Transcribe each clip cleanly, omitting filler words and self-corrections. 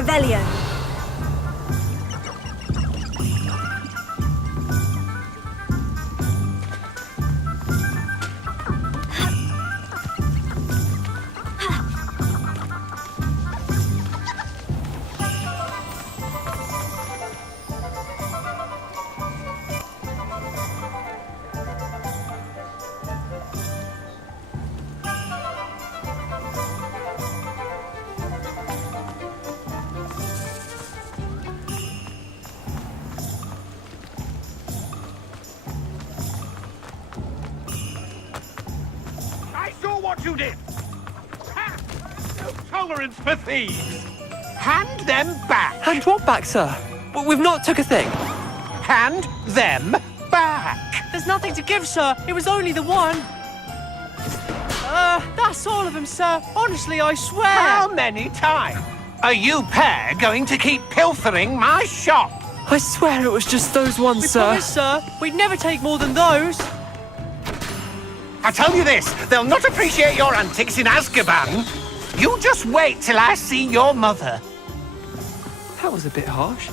Revelio. I saw what you did! Ha! No tolerance for thieves! Hand them back! Hand what back, sir? We've not took a thing. Hand them back! There's nothing to give, sir. It was only the one. That's all of them, sir. Honestly, I swear. How many times are you pair going to keep pilfering my shop? I swear it was just those ones, We sir. promise, sir. We'd never take more than those. I tell you this, they'll not appreciate your antics in Azkaban. You just wait till I see your mother. That was a bit harsh.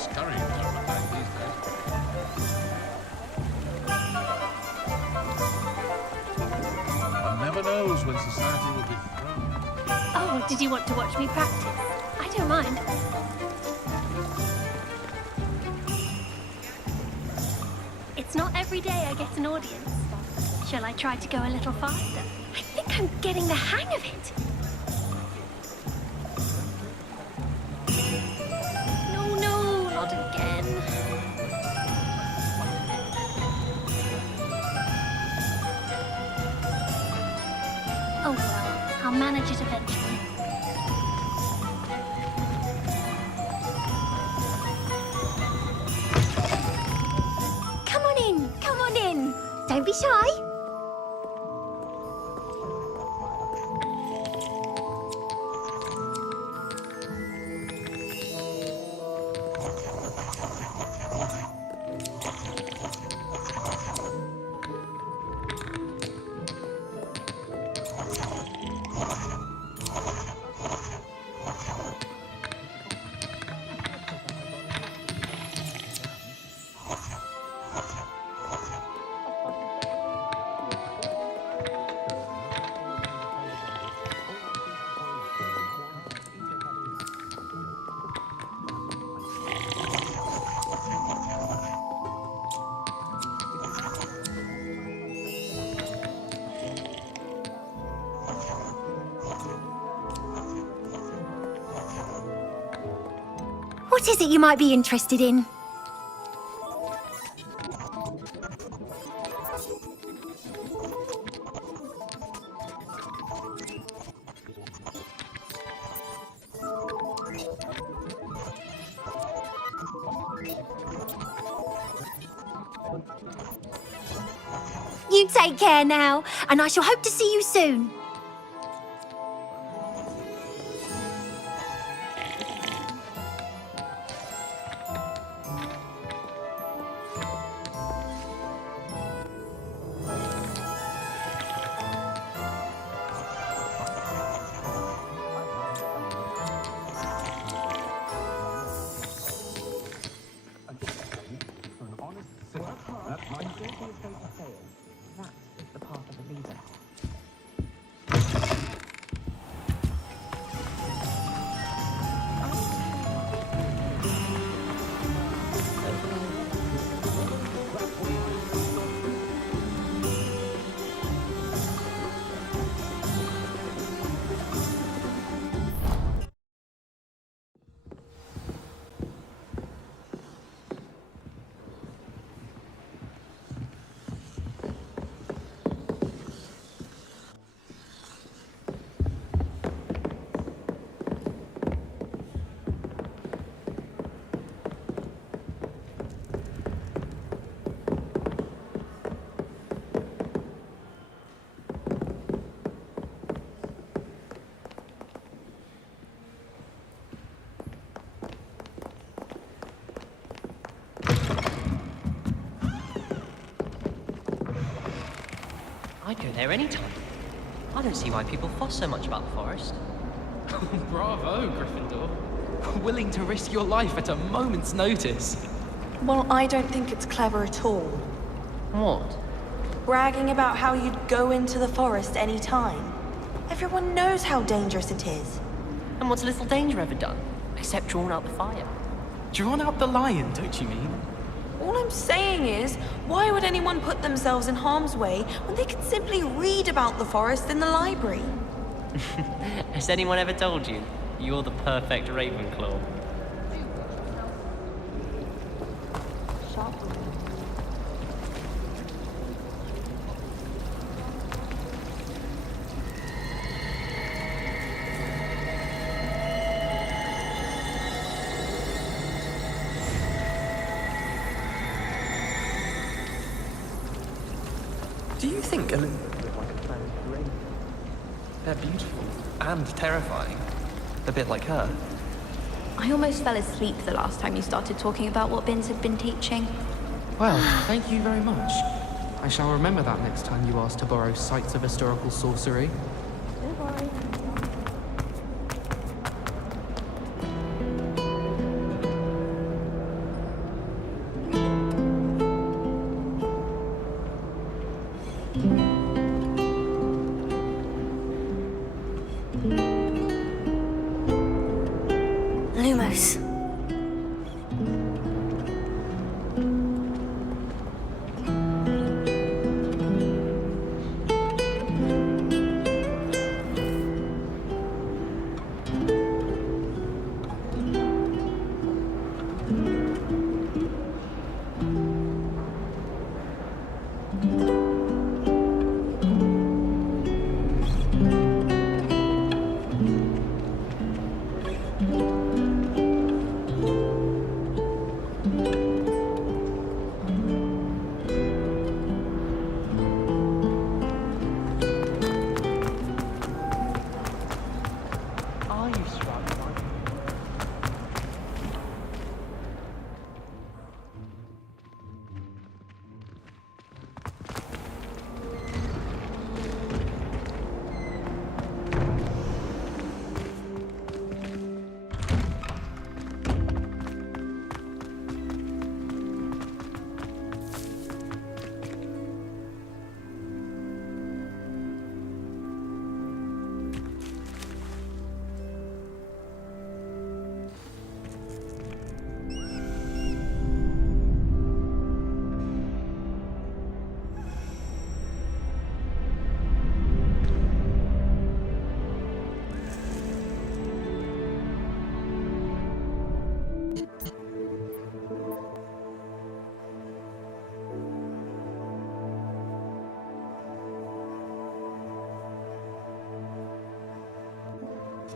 scurrying down the bank these days. One never knows when society will be thrown. Oh, did you want to watch me practice? I don't mind. It's not every day I get an audience. Shall I try to go a little faster? I think I'm getting the hang of it. No, not again. Oh well, I'll manage it eventually. Come on in. Don't be shy. What is it you might be interested in? You take care now, and I shall hope to see you soon. I'd go there anytime. I don't see why people fuss so much about the forest. Bravo, Gryffindor. Willing to risk your life at a moment's notice. Well, I don't think it's clever at all. What? Bragging about how you'd go into the forest any time. Everyone knows how dangerous it is. And what's Little Danger ever done? Except drawn out the fire. Drawn out the lion, don't you mean? All I'm saying is, why would anyone put themselves in harm's way when they could simply read about the forest in the library? Has anyone ever told you you're the perfect Ravenclaw? Do you think They're beautiful and terrifying. A bit like her. I almost fell asleep the last time you started talking about what Binns had been teaching. Well, thank you very much. I shall remember that next time you ask to borrow sites of historical sorcery.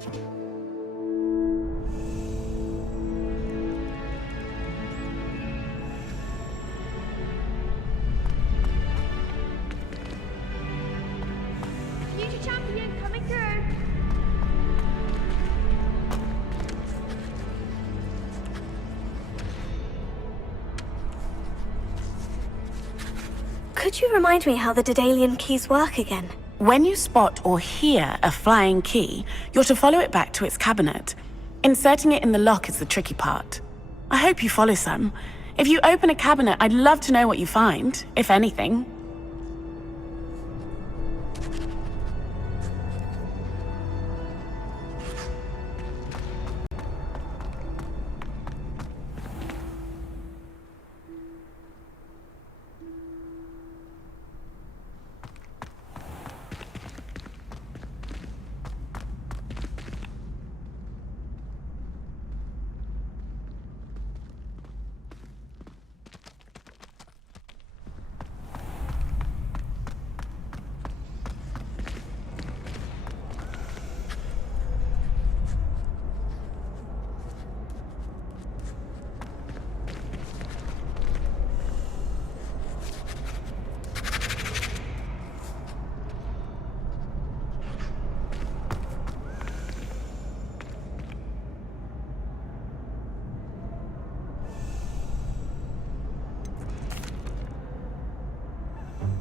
Future champion coming through. Could you remind me how the Daedalian keys work again? When you spot or hear a flying key, you're to follow it back to its cabinet. Inserting it in the lock is the tricky part. I hope you follow some. If you open a cabinet, I'd love to know what you find, if anything.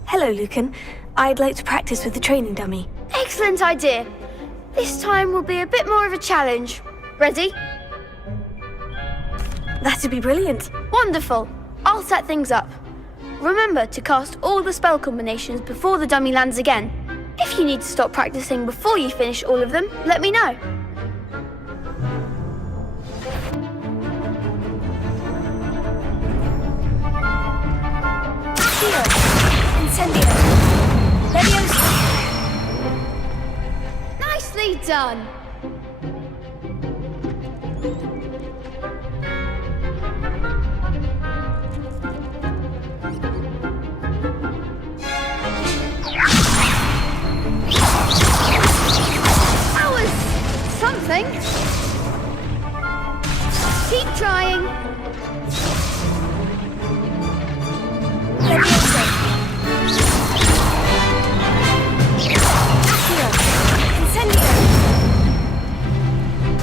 Hello, Lucan. I'd like to practice with the training dummy. Excellent idea. This time will be a bit more of a challenge. Ready? That'd be brilliant. Wonderful. I'll set things up. Remember to cast all the spell combinations before the dummy lands again. If you need to stop practicing before you finish all of them, let me know. Incendio. Leviosa. Nicely done. That was something. Keep trying. Leviosa.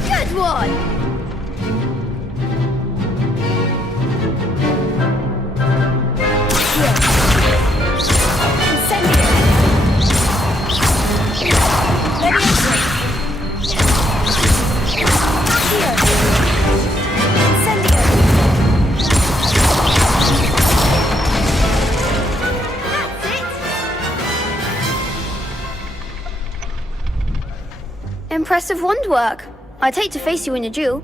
Good one! Incendio! Leviosa! Accio! Incendio! That's it! Impressive wand work. I'd hate to face you in a duel.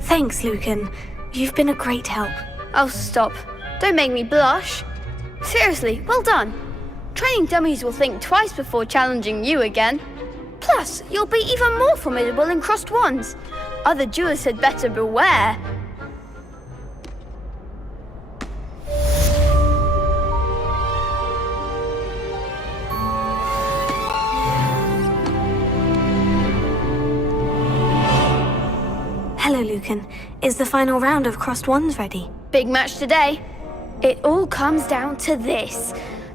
Thanks, Lucan. You've been a great help. Oh, stop. Don't make me blush. Seriously, well done. Training dummies will think twice before challenging you again. Plus, you'll be even more formidable in crossed wands. Other duelists had better beware. Hello, Lucan. Is the final round of crossed wands ready? Big match today. It all comes down to this.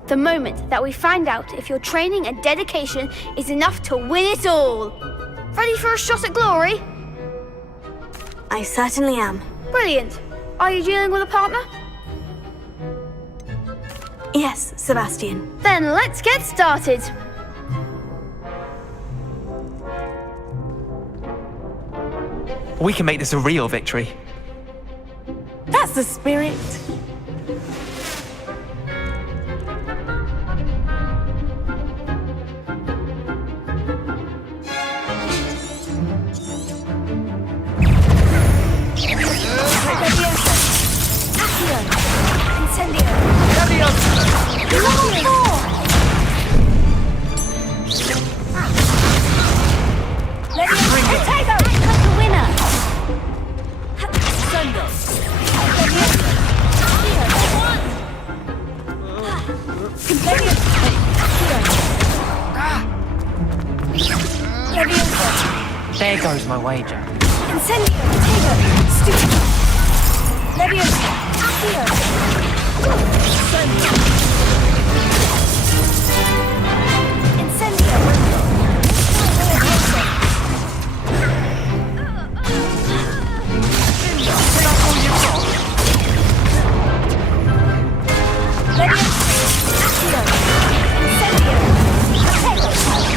The moment that we find out if your training and dedication is enough to win it all. Ready for a shot at glory? I certainly am. Brilliant. Are you dealing with a partner? Yes, Sebastian. Then let's get started. We can make this a real victory. That's the spirit. There goes my wager. Incendio, Tego, Stupid. Leviosa, Accio. Incendio.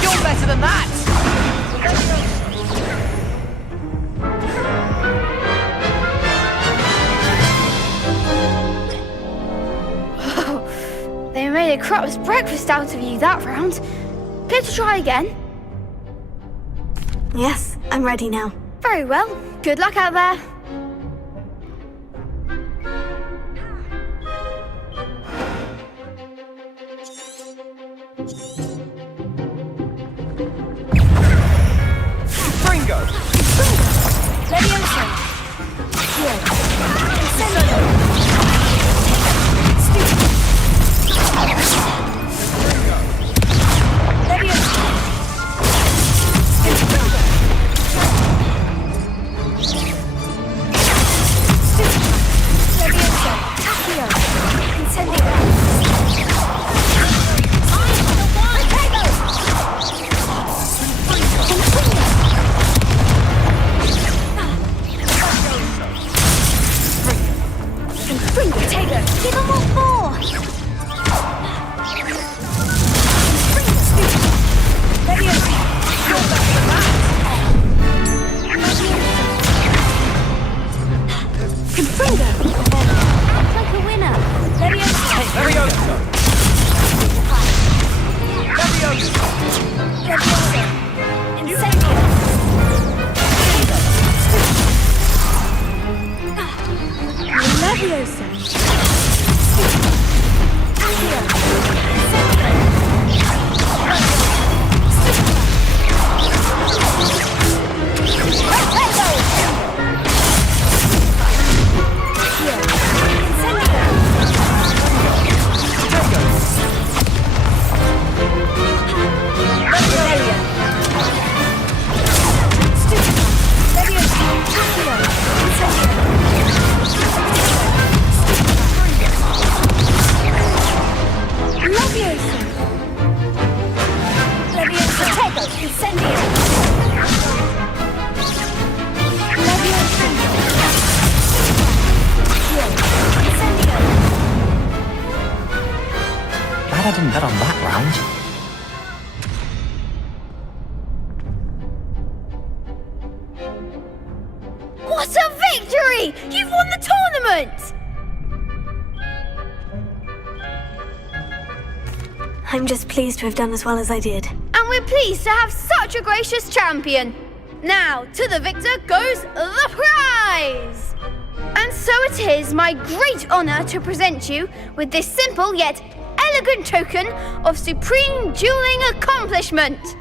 You're better than that! They made a crap's breakfast out of you that round. Care to try again? Yes, I'm ready now. Very well. Good luck out there. Fringo! Leviosa. Here. Incendio. Leviosa. Leviosa. Accio. Incendio. Give them all four! Confringo! Act like a winner! Leviosa! Leviosa! Incendio! Leviosa! Accio! Glad I didn't bet on that round. What a victory! You've won the tournament! I'm just pleased to have done as well as I did. And we're pleased to have such a gracious champion. Now, to the victor goes the prize! And so it is my great honor to present you with this simple yet elegant token of supreme dueling accomplishment.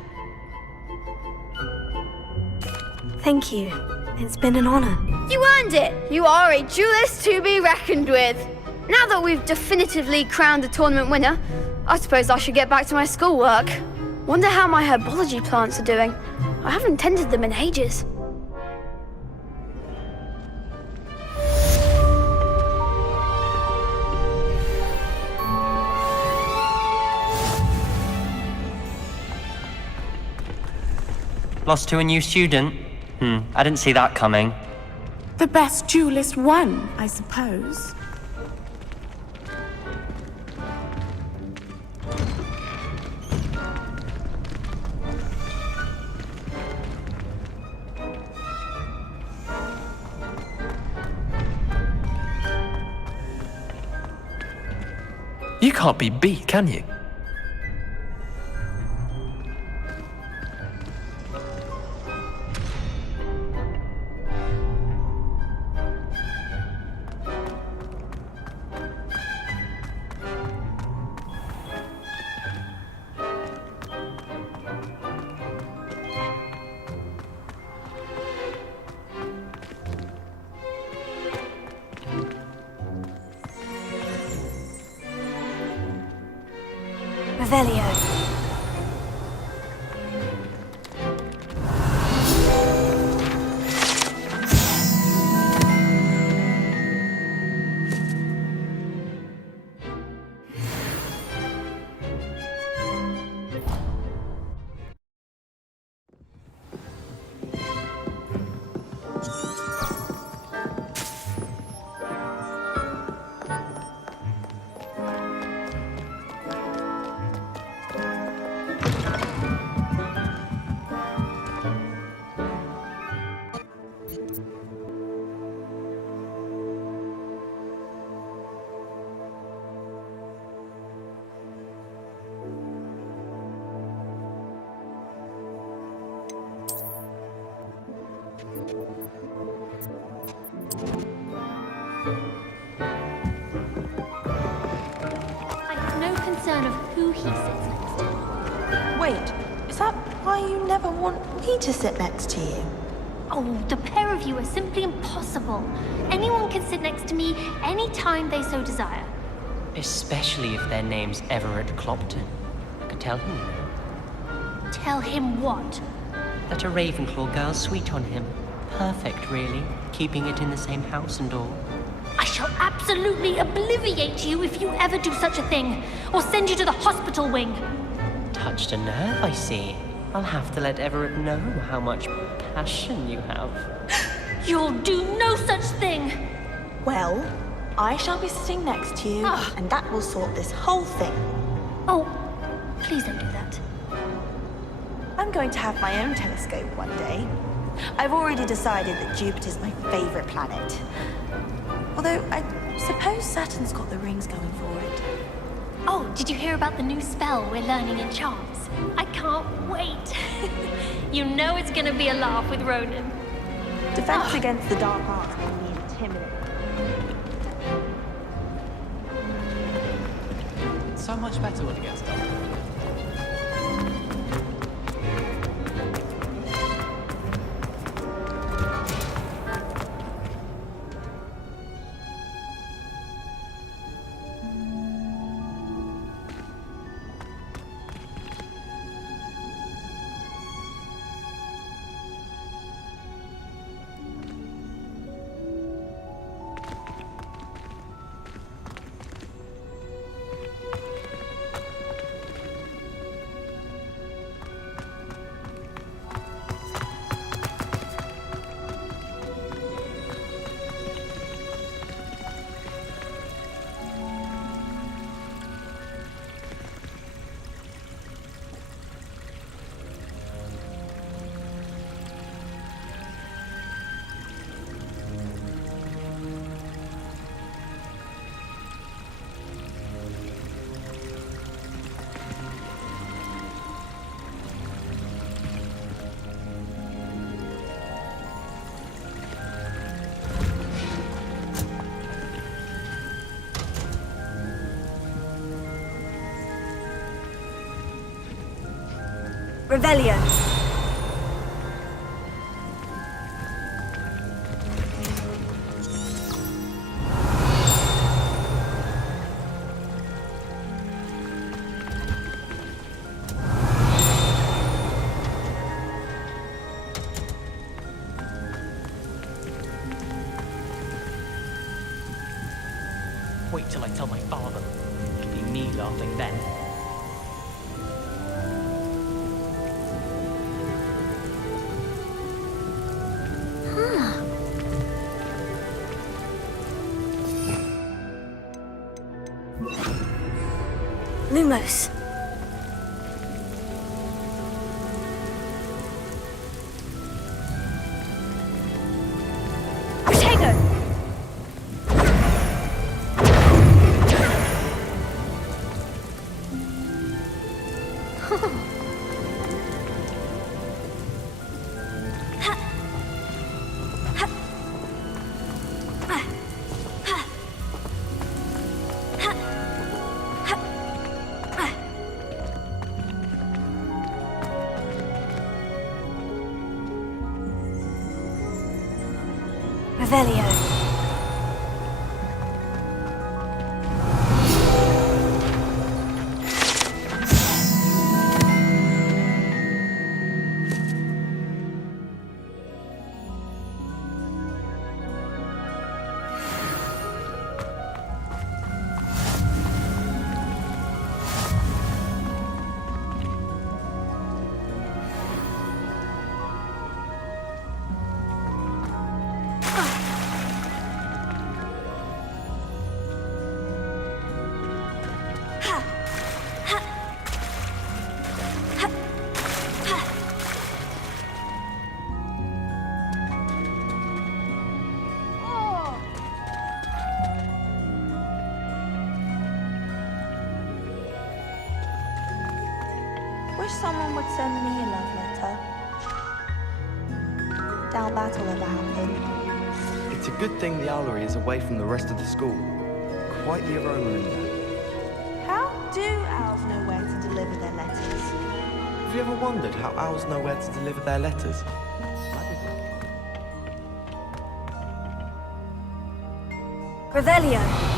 Thank you. It's been an honor. You earned it. You are a duelist to be reckoned with. Now that we've definitively crowned the tournament winner, I suppose I should get back to my schoolwork. Wonder how my herbology plants are doing. I haven't tended them in ages. Lost to a new student? I didn't see that coming. The best duelist won, I suppose. You can't be beat, can you? Revelio. I have no concern of who he sits next to. Wait, is that why you never want me to sit next to you? Oh, the pair of you are simply impossible. Anyone can sit next to me anytime they so desire. Especially if their name's Everett Clopton. I could tell him, you know. Tell him what? That a Ravenclaw girl's sweet on him. Perfect, really. Keeping it in the same house and all. I shall absolutely obliviate you if you ever do such a thing, or send you to the hospital wing. Touched a nerve, I see. I'll have to let Everett know how much passion you have. You'll do no such thing! Well, I shall be sitting next to you, and that will sort this whole thing. Oh, please don't do that. I'm going to have my own telescope one day. I've already decided that Jupiter's my favorite planet. Although, I suppose Saturn's got the rings going for it. Oh, did you hear about the new spell we're learning in Charms? I can't wait. You know it's gonna be a laugh with Ronan. Defense against the dark arts can be intimidating. It's so much better when it gets done. Revelio. Wait till I tell my father. It'll be me laughing then. Lumos. Protego! Revelio. Wish someone would send me a love letter. Doubt that'll ever happen. It's a good thing the owlery is away from the rest of the school. Quite the aroma in there. How do owls know where to deliver their letters? Have you ever wondered how owls know where to deliver their letters? Revelio.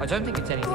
I don't think it's anything.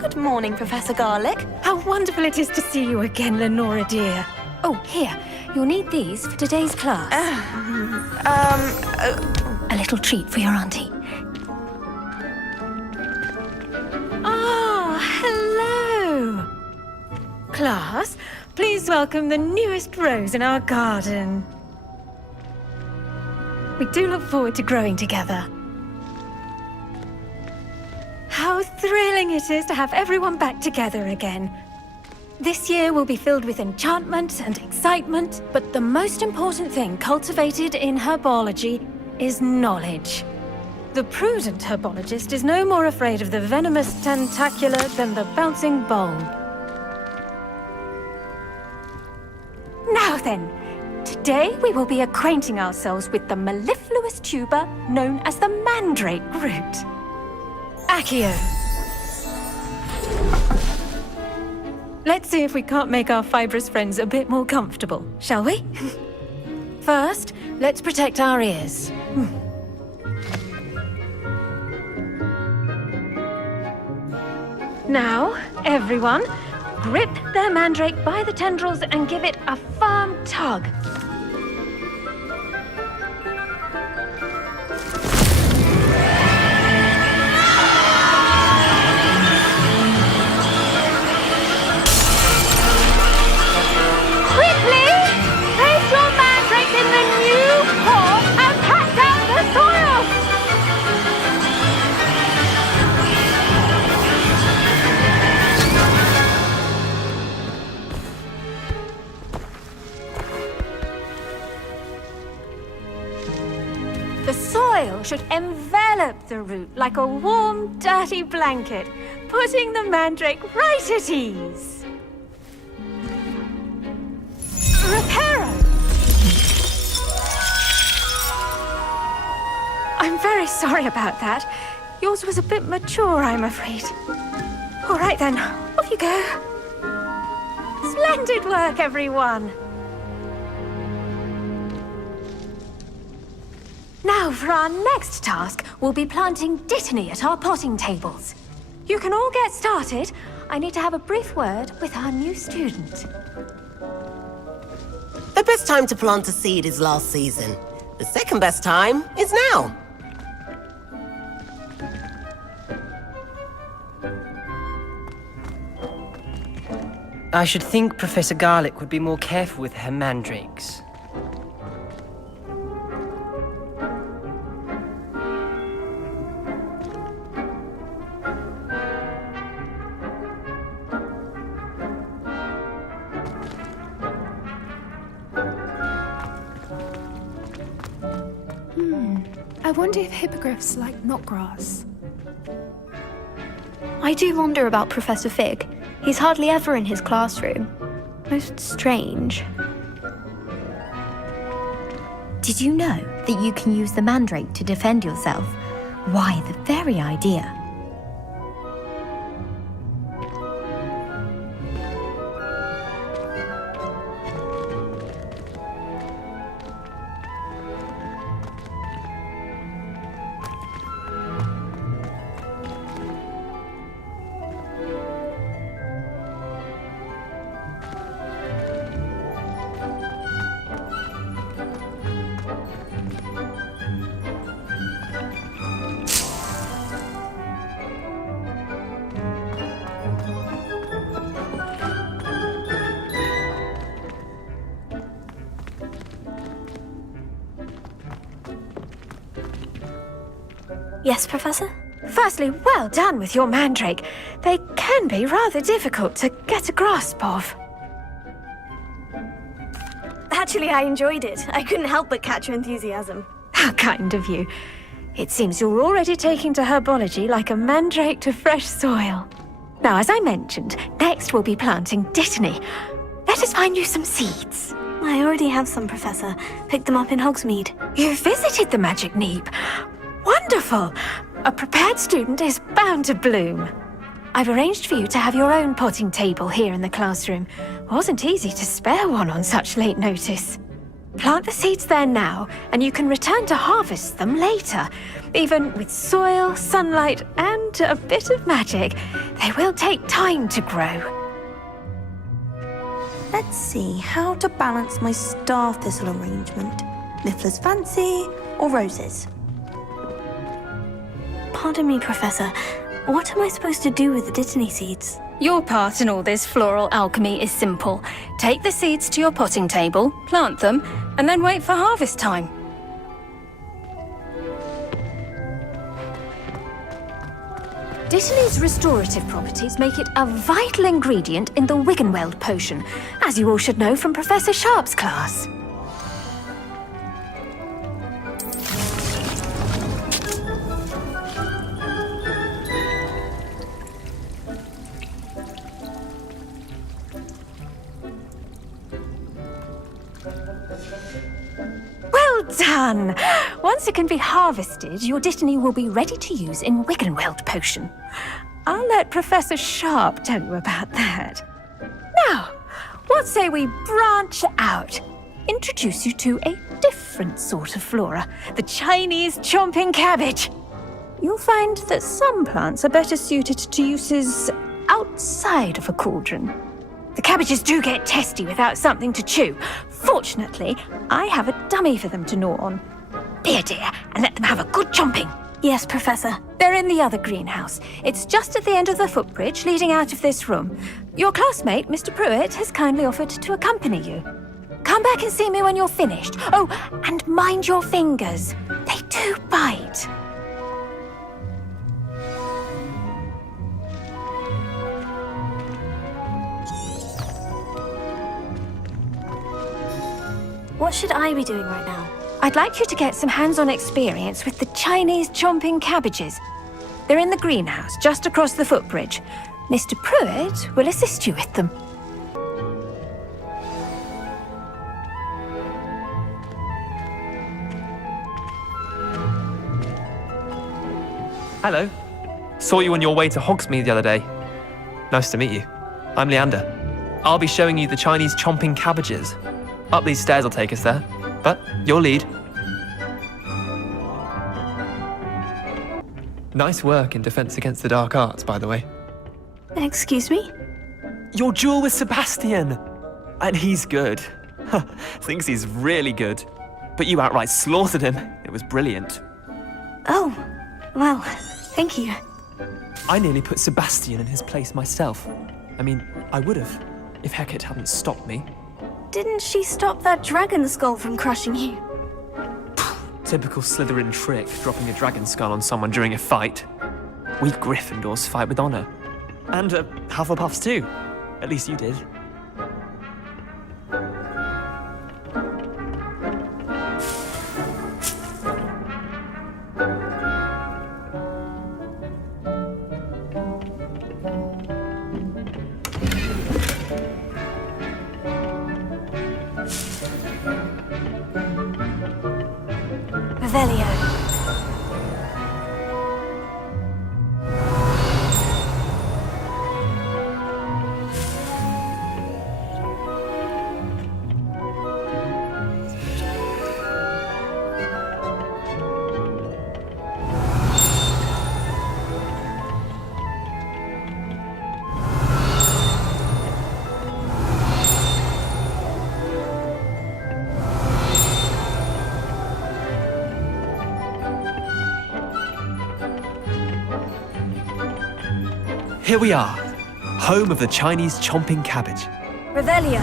Good morning, Professor Garlic. How wonderful it is to see you again, Lenora dear. Oh, here. You'll need these for today's class. A little treat for your auntie. Ah, hello. Class, please welcome the newest rose in our garden. We do look forward to growing together. How thrilling it is to have everyone back together again. This year will be filled with enchantment and excitement, but the most important thing cultivated in herbology is knowledge. The prudent herbologist is no more afraid of the venomous tentacular than the bouncing bulb. Now then, today we will be acquainting ourselves with the mellifluous tuber known as the mandrake root. Accio. Let's see if we can't make our fibrous friends a bit more comfortable, shall we? First, let's protect our ears. Now, everyone, grip their mandrake by the tendrils and give it a firm tug. Quickly! Place your mandrake in the new pot and pat down the soil! The soil should envelop the root like a warm, dirty blanket, putting the mandrake right at ease. Reparo! I'm very sorry about that. Yours was a bit mature, I'm afraid. All right then, off you go. Splendid work, everyone! Now, for our next task, we'll be planting dittany at our potting tables. You can all get started. I need to have a brief word with our new student. The best time to plant a seed is last season. The second best time is now. I should think Professor Garlick would be more careful with her mandrakes. I wonder if hippogriffs like knotgrass. I do wonder about Professor Fig. He's hardly ever in his classroom. Most strange. Did you know that you can use the mandrake to defend yourself? Why, the very idea. Yes, Professor? Firstly, well done with your mandrake. They can be rather difficult to get a grasp of. Actually, I enjoyed it. I couldn't help but catch your enthusiasm. How kind of you. It seems you're already taking to herbology like a mandrake to fresh soil. Now, as I mentioned, next we'll be planting dittany. Let us find you some seeds. I already have some, Professor. Picked them up in Hogsmeade. You visited the Magic Neep. Wonderful! A prepared student is bound to bloom. I've arranged for you to have your own potting table here in the classroom. Wasn't easy to spare one on such late notice. Plant the seeds there now, and you can return to harvest them later. Even with soil, sunlight, and a bit of magic, they will take time to grow. Let's see how to balance my star thistle arrangement. Niffler's fancy or roses? Pardon me, Professor. What am I supposed to do with the dittany seeds? Your part in all this floral alchemy is simple. Take the seeds to your potting table, plant them, and then wait for harvest time. Dittany's restorative properties make it a vital ingredient in the Wiggenweld potion, as you all should know from Professor Sharp's class. Well done! Once it can be harvested, your Dittany will be ready to use in Wiggenweld potion. I'll let Professor Sharp tell you about that. Now, what say we branch out? Introduce you to a different sort of flora, the Chinese chomping cabbage. You'll find that some plants are better suited to uses outside of a cauldron. The cabbages do get testy without something to chew. Fortunately, I have a dummy for them to gnaw on. Dear, and let them have a good chomping. Yes, Professor. They're in the other greenhouse. It's just at the end of the footbridge leading out of this room. Your classmate, Mr. Pruitt, has kindly offered to accompany you. Come back and see me when you're finished. Oh, and mind your fingers. They do bite. What should I be doing right now? I'd like you to get some hands-on experience with the Chinese chomping cabbages. They're in the greenhouse, just across the footbridge. Mr. Pruitt will assist you with them. Hello. Saw you on your way to Hogsmeade the other day. Nice to meet you. I'm Leander. I'll be showing you the Chinese chomping cabbages. Up these stairs will take us there, but your lead. Nice work in Defense Against the Dark Arts, by the way. Excuse me? Your duel with Sebastian! And he's good. Thinks he's really good. But you outright slaughtered him. It was brilliant. Oh, well, thank you. I nearly put Sebastian in his place myself. I mean, I would have, if Hecate hadn't stopped me. Didn't she stop that dragon skull from crushing you? Typical Slytherin trick, dropping a dragon skull on someone during a fight. We Gryffindors fight with honor. And Hufflepuffs too. At least you did. Here we are, home of the Chinese chomping cabbage. Revelio.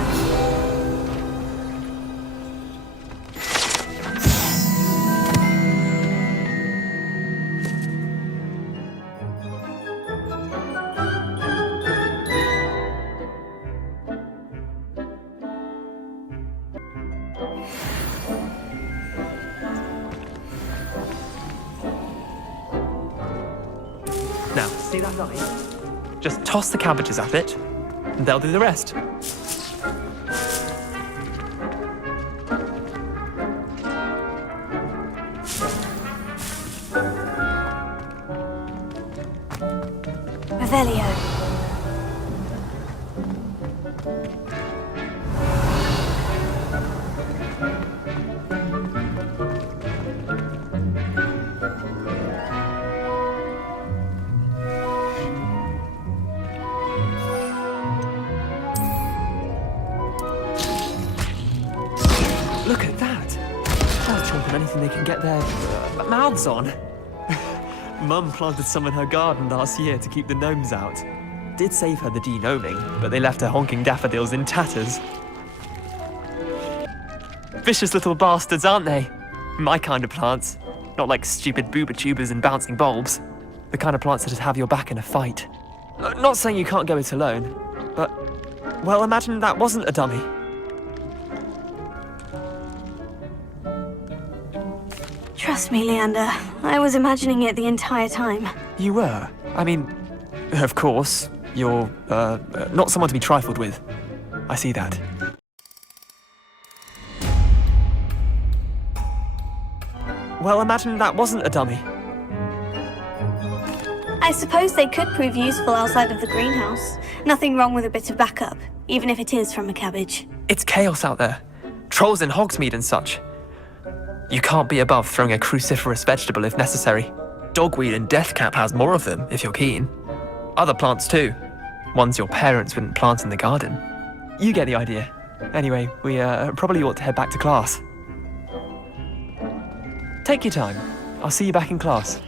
Now, see that knife? Just toss the cabbages at it, and they'll do the rest. Revelio. Look at that! They're chomping anything they can get their mouths on. Mum planted some in her garden last year to keep the gnomes out. Did save her the de-gnoming, but they left her honking daffodils in tatters. Vicious little bastards, aren't they? My kind of plants. Not like stupid booba tubers and bouncing bulbs. The kind of plants that'd have your back in a fight. Not saying you can't go it alone, but, well, imagine that wasn't a dummy. Trust me, Leander. I was imagining it the entire time. You were? I mean, of course, you're, not someone to be trifled with. I see that. Well, imagine that wasn't a dummy. I suppose they could prove useful outside of the greenhouse. Nothing wrong with a bit of backup, even if it is from a cabbage. It's chaos out there. Trolls in Hogsmeade and such. You can't be above throwing a cruciferous vegetable if necessary. Dogweed and deathcap has more of them, if you're keen. Other plants too. Ones your parents wouldn't plant in the garden. You get the idea. Anyway, we probably ought to head back to class. Take your time. I'll see you back in class.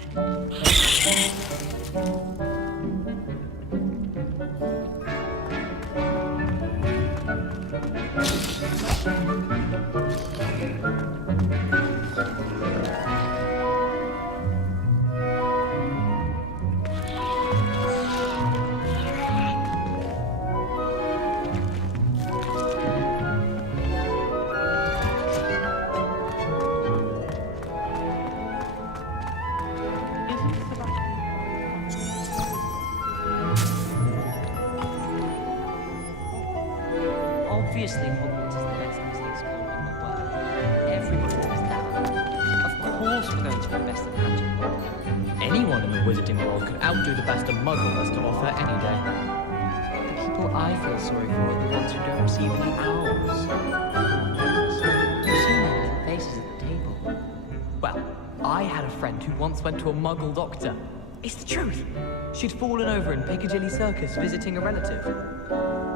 Obviously, Hogwarts is the best mystic school in the world. Everyone knows that. Of course we're going to invest in magic. Anyone in the wizarding world could outdo the best a muggle has to offer any day. The people I feel sorry for are the ones who don't receive any owls. You've seen their little faces at the table. Well, I had a friend who once went to a muggle doctor. It's the truth. She'd fallen over in Piccadilly Circus visiting a relative.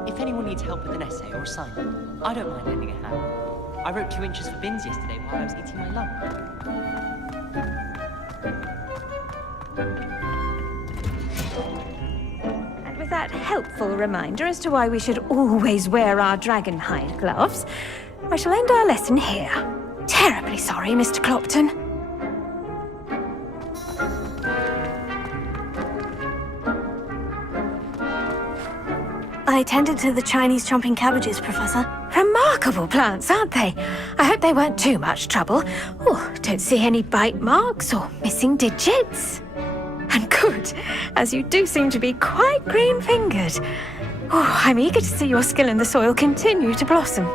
If anyone needs help with an essay or assignment, I don't mind lending a hand. I wrote 2 inches for bins yesterday while I was eating my lunch. And with that helpful reminder as to why we should always wear our dragon hide gloves, I shall end our lesson here. Terribly sorry, Mr. Clopton. I tended to the Chinese chomping cabbages, Professor. Remarkable plants, aren't they? I hope they weren't too much trouble. Oh, don't see any bite marks or missing digits. And good, as you do seem to be quite green-fingered. Oh, I'm eager to see your skill in the soil continue to blossom.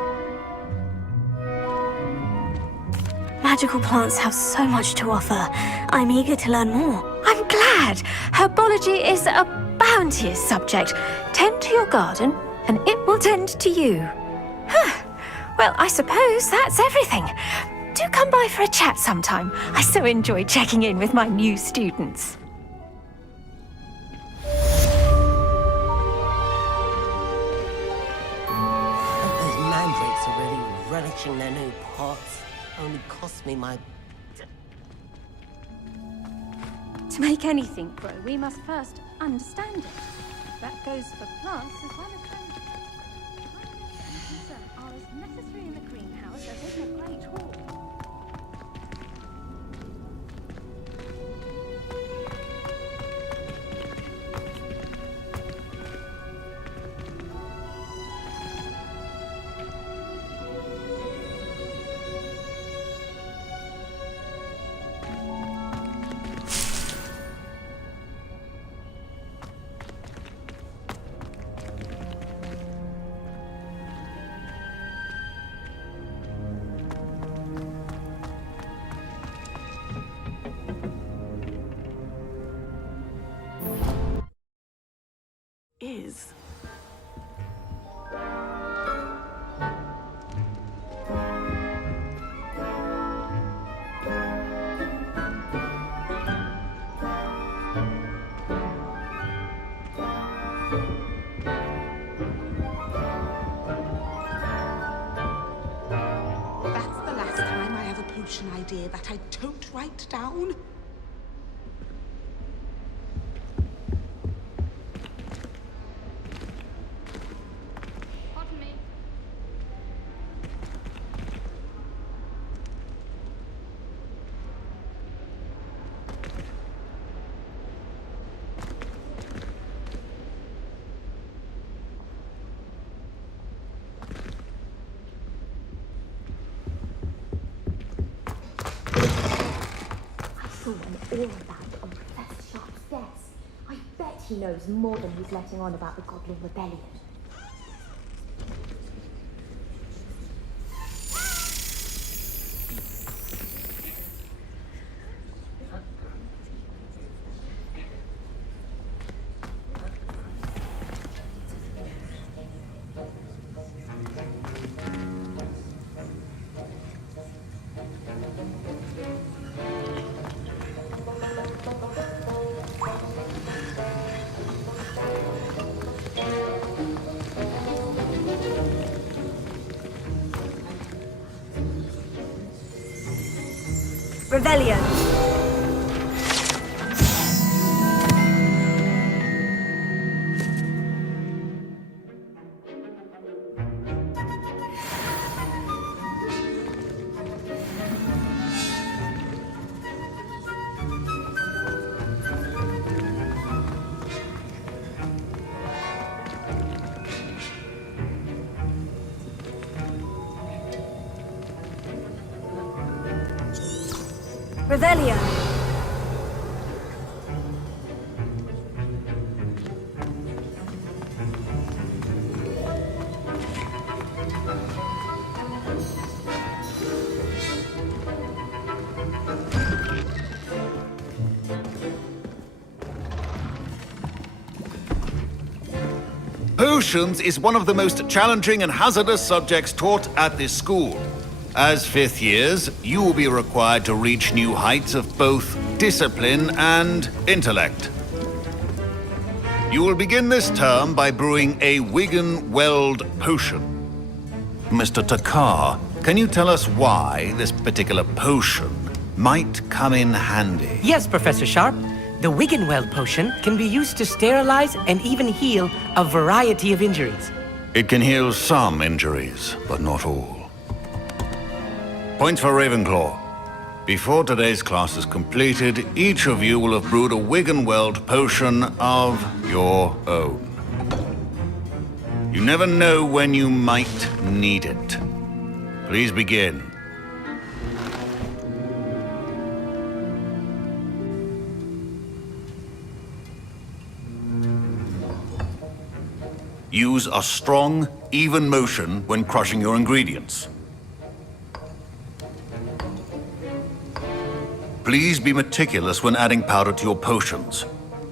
Magical plants have so much to offer. I'm eager to learn more. I'm glad. Herbology is a bounteous subject. Tend to your garden, and it will tend to you. Well, I suppose that's everything. Do come by for a chat sometime. I so enjoy checking in with my new students. Those mandrakes are really relishing their new pots. Only cost me my... To make anything grow, we must first understand it. That goes for plants as well as trees. Are as necessary in the greenhouse as in the great hall. Is. That's the last time I have a potion idea that I don't write down. All of that on Professor Sharp's desk. I bet he knows more than he's letting on about the Goblin Rebellion. Revelio. Revelio. Potions is one of the most challenging and hazardous subjects taught at this school. As fifth years, you will be required to reach new heights of both discipline and intellect. You will begin this term by brewing a Wiggenweld potion. Mr. Takar, can you tell us why this particular potion might come in handy? Yes, Professor Sharp. The Wiggenweld potion can be used to sterilize and even heal a variety of injuries. It can heal some injuries, but not all. Points for Ravenclaw. Before today's class is completed, each of you will have brewed a Wiggenweld potion of your own. You never know when you might need it. Please begin. Use a strong, even motion when crushing your ingredients. Please be meticulous when adding powder to your potions.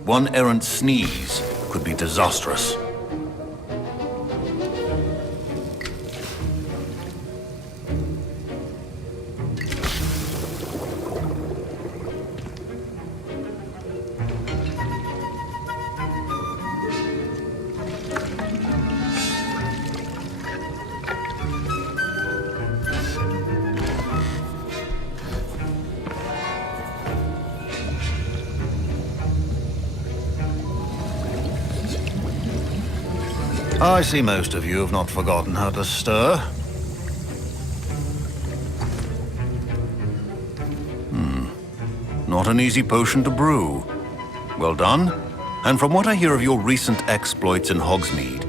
One errant sneeze could be disastrous. I see most of you have not forgotten how to stir. Not an easy potion to brew. Well done. And from what I hear of your recent exploits in Hogsmeade,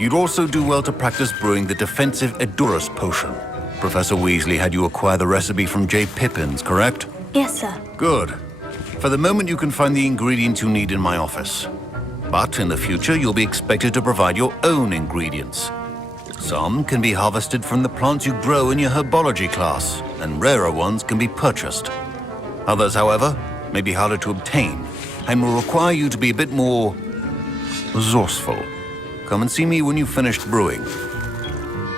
you'd also do well to practice brewing the defensive Edurus potion. Professor Weasley had you acquire the recipe from J. Pippin's, correct? Yes, sir. Good. For the moment, you can find the ingredients you need in my office. But in the future, you'll be expected to provide your own ingredients. Some can be harvested from the plants you grow in your Herbology class, and rarer ones can be purchased. Others, however, may be harder to obtain, and will require you to be a bit more resourceful. Come and see me when you've finished brewing,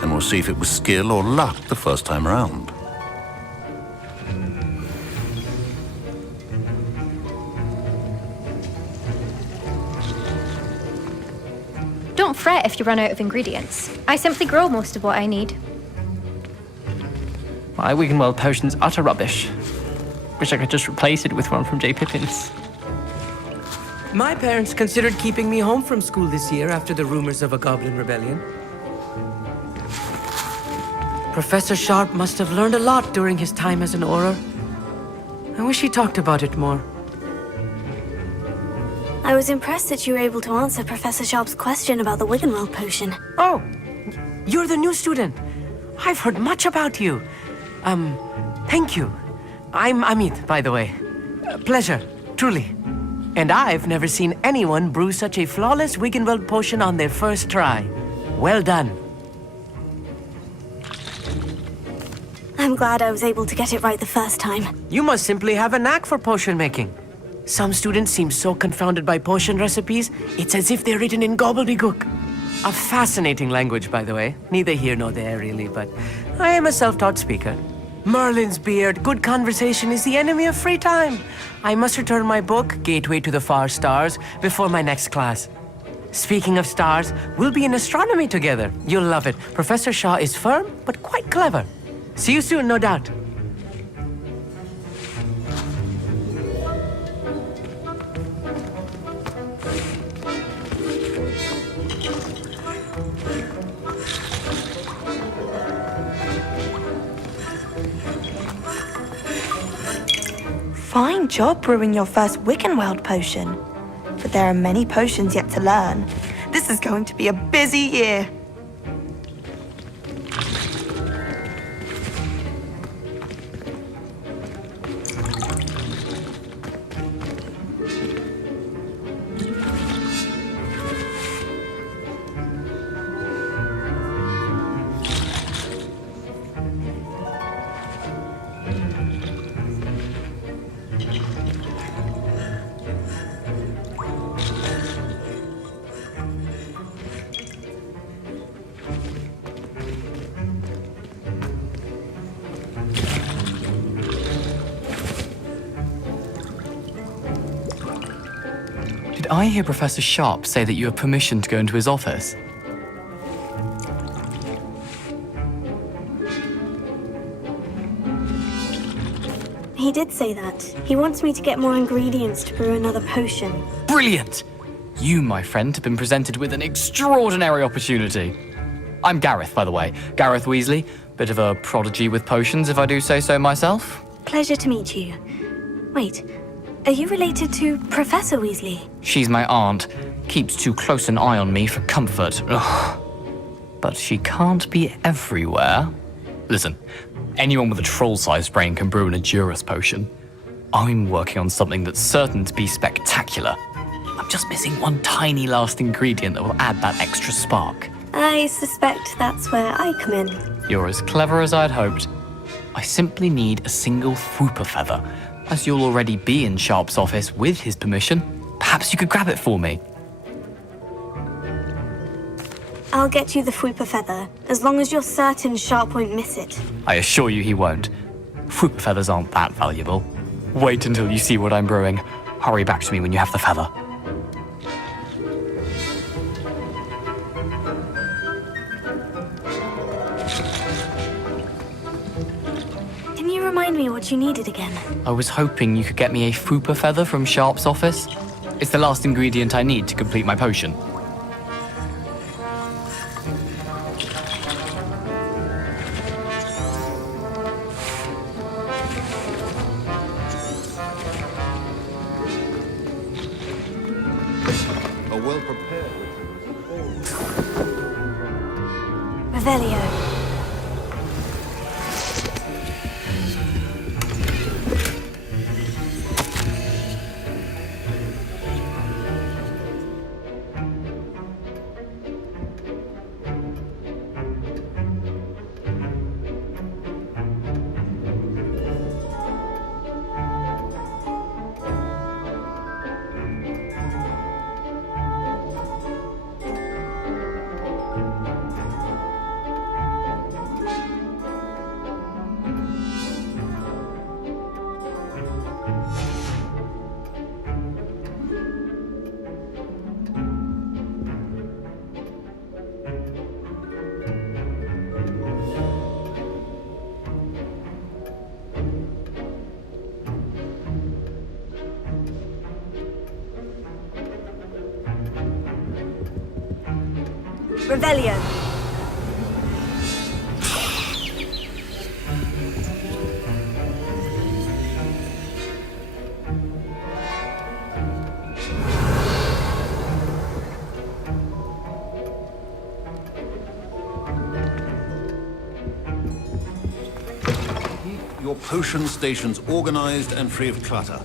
and we'll see if it was skill or luck the first time around. Don't fret if you run out of ingredients. I simply grow most of what I need. My Wiggenweld potion's utter rubbish. Wish I could just replace it with one from J. Pippin's. My parents considered keeping me home from school this year after the rumors of a goblin rebellion. Professor Sharp must have learned a lot during his time as an Auror. I wish he talked about it more. I was impressed that you were able to answer Professor Sharp's question about the Wiggenweld potion. Oh, you're the new student. I've heard much about you. Thank you. I'm Amit, by the way. Pleasure, truly. And I've never seen anyone brew such a flawless Wiggenweld potion on their first try. Well done. I'm glad I was able to get it right the first time. You must simply have a knack for potion making. Some students seem so confounded by potion recipes, it's as if they're written in gobbledygook. A fascinating language, by the way. Neither here nor there, really, but I am a self-taught speaker. Merlin's beard, good conversation is the enemy of free time. I must return my book, Gateway to the Far Stars, before my next class. Speaking of stars, we'll be in astronomy together. You'll love it. Professor Shaw is firm, but quite clever. See you soon, no doubt. fine job brewing your first Wiccanweld potion. But there are many potions yet to learn. This is going to be a busy year. Did I hear Professor Sharp say that you have permission to go into his office? He did say that. He wants me to get more ingredients to brew another potion. Brilliant! You, my friend, have been presented with an extraordinary opportunity. I'm Garreth, by the way. Garreth Weasley. Bit of a prodigy with potions, if I do say so myself. Pleasure to meet you. Wait, are you related to Professor Weasley? She's my aunt. Keeps too close an eye on me for comfort. Ugh. But she can't be everywhere. Listen, anyone with a troll-sized brain can brew an Edurus potion. I'm working on something that's certain to be spectacular. I'm just missing one tiny last ingredient that will add that extra spark. I suspect that's where I come in. You're as clever as I'd hoped. I simply need a single Fwooper feather. As you'll already be in Sharp's office with his permission, perhaps you could grab it for me. I'll get you the Fwooper feather, as long as you're certain Sharp won't miss it. I assure you he won't. Fwooper feathers aren't that valuable. Wait until you see what I'm brewing. Hurry back to me when you have the feather. Can you remind me what you needed again? I was hoping you could get me a Fwooper feather from Sharp's office. It's the last ingredient I need to complete my potion. A well-prepared Revelio. Revelio. Your potion station's organized and free of clutter.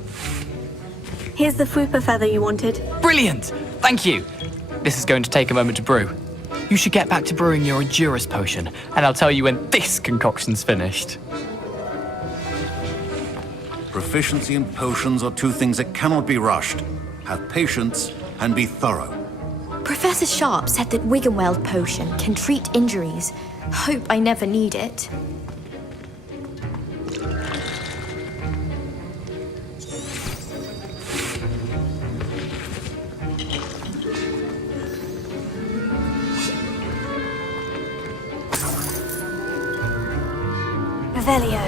Here's the Fwooper feather you wanted. Brilliant! Thank you! This is going to take a moment to brew. You should get back to brewing your Edurus potion, and I'll tell you when this concoction's finished. Proficiency in potions are two things that cannot be rushed. Have patience and be thorough. Professor Sharp said that Wiggenweld potion can treat injuries. Hope I never need it. Revelio.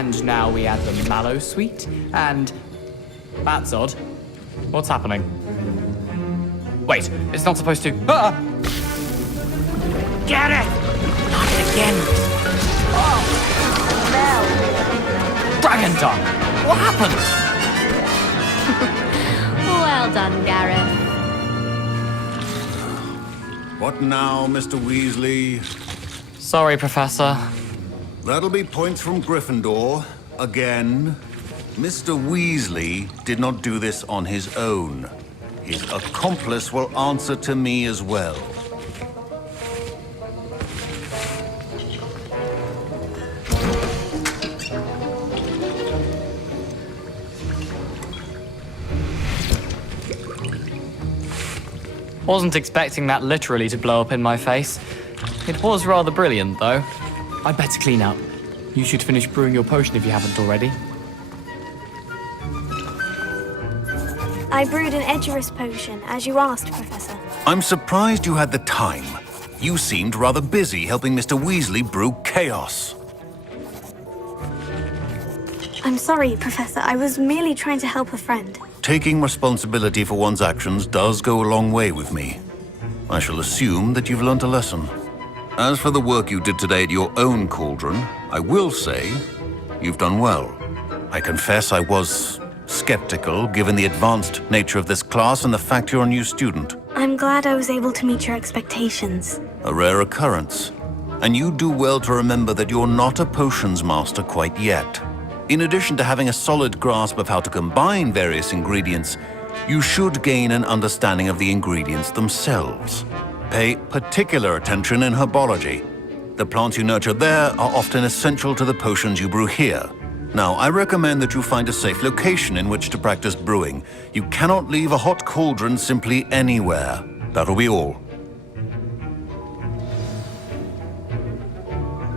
And now we add the mallow sweet, and... That's odd. What's happening? Wait, it's not supposed to... Ah! Get it! Not again. Dragon tongue! What happened? Well done, Garreth. What now, Mr. Weasley? Sorry, Professor. That'll be points from Gryffindor. Again. Mr. Weasley did not do this on his own. His accomplice will answer to me as well. Wasn't expecting that literally to blow up in my face. It was rather brilliant, though. I'd better clean up. You should finish brewing your potion if you haven't already. I brewed an Edgerus potion, as you asked, Professor. I'm surprised you had the time. You seemed rather busy helping Mr. Weasley brew chaos. I'm sorry, Professor. I was merely trying to help a friend. Taking responsibility for one's actions does go a long way with me. I shall assume that you've learnt a lesson. As for the work you did today at your own cauldron, I will say you've done well. I confess I was skeptical, given the advanced nature of this class and the fact you're a new student. I'm glad I was able to meet your expectations. A rare occurrence. And you do well to remember that you're not a potions master quite yet. In addition to having a solid grasp of how to combine various ingredients, you should gain an understanding of the ingredients themselves. Pay particular attention in herbology. The plants you nurture there are often essential to the potions you brew here. Now, I recommend that you find a safe location in which to practice brewing. You cannot leave a hot cauldron simply anywhere. That'll be all.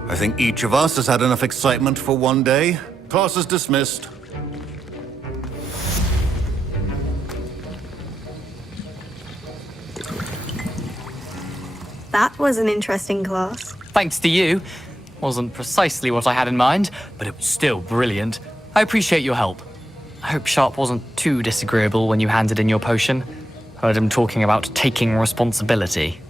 I think each of us has had enough excitement for one day. Class is dismissed. That was an interesting class. Thanks to you. Wasn't precisely what I had in mind, but it was still brilliant. I appreciate your help. I hope Sharp wasn't too disagreeable when you handed in your potion. Heard him talking about taking responsibility.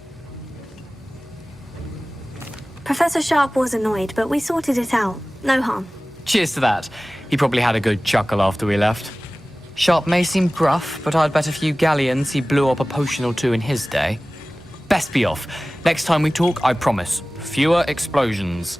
Professor Sharp was annoyed, but we sorted it out. No harm. Cheers to that. He probably had a good chuckle after we left. Sharp may seem gruff, but I'd bet a few galleons he blew up a potion or two in his day. Best be off. Next time we talk, I promise, fewer explosions.